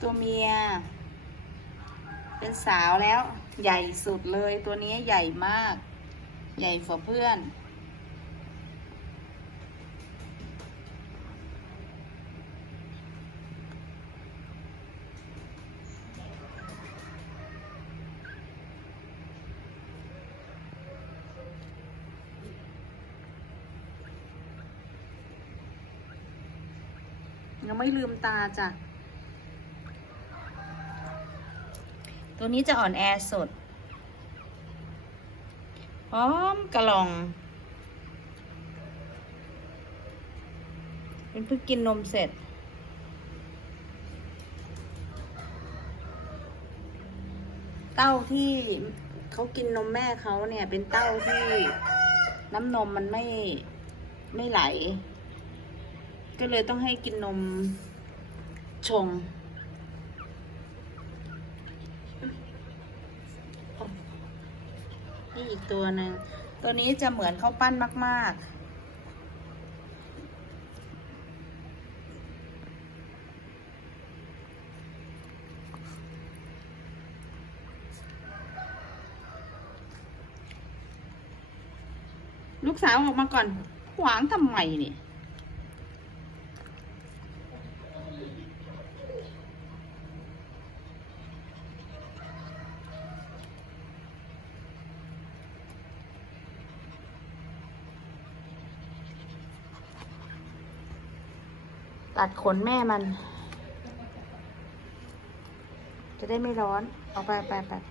ตัวเมีย เป็นสาวแล้ว ใหญ่สุดเลยตัวนี้ใหญ่มาก ใหญ่กว่าเพื่อนยังไม่ลืมตาจ้ะ ตัวนี้จะอ่อนแอสด พร้อมกระลอง เป็นเพิ่งกินนมเสร็จ เต้าที่เขากินนมแม่เขาเนี่ย เป็นเต้าที่น้ำนมมันไม่ไม่ไหล ก็เลยต้องให้กินนมชง นี่อีกตัวหนึ่ง ตัวนี้จะเหมือนข้าวปั้นมาก ๆลูกสาวออกมาก่อนขวางทำไมนี่ ตัดขนแม่มัน จะได้ไม่ร้อน เอาไปไปไปไป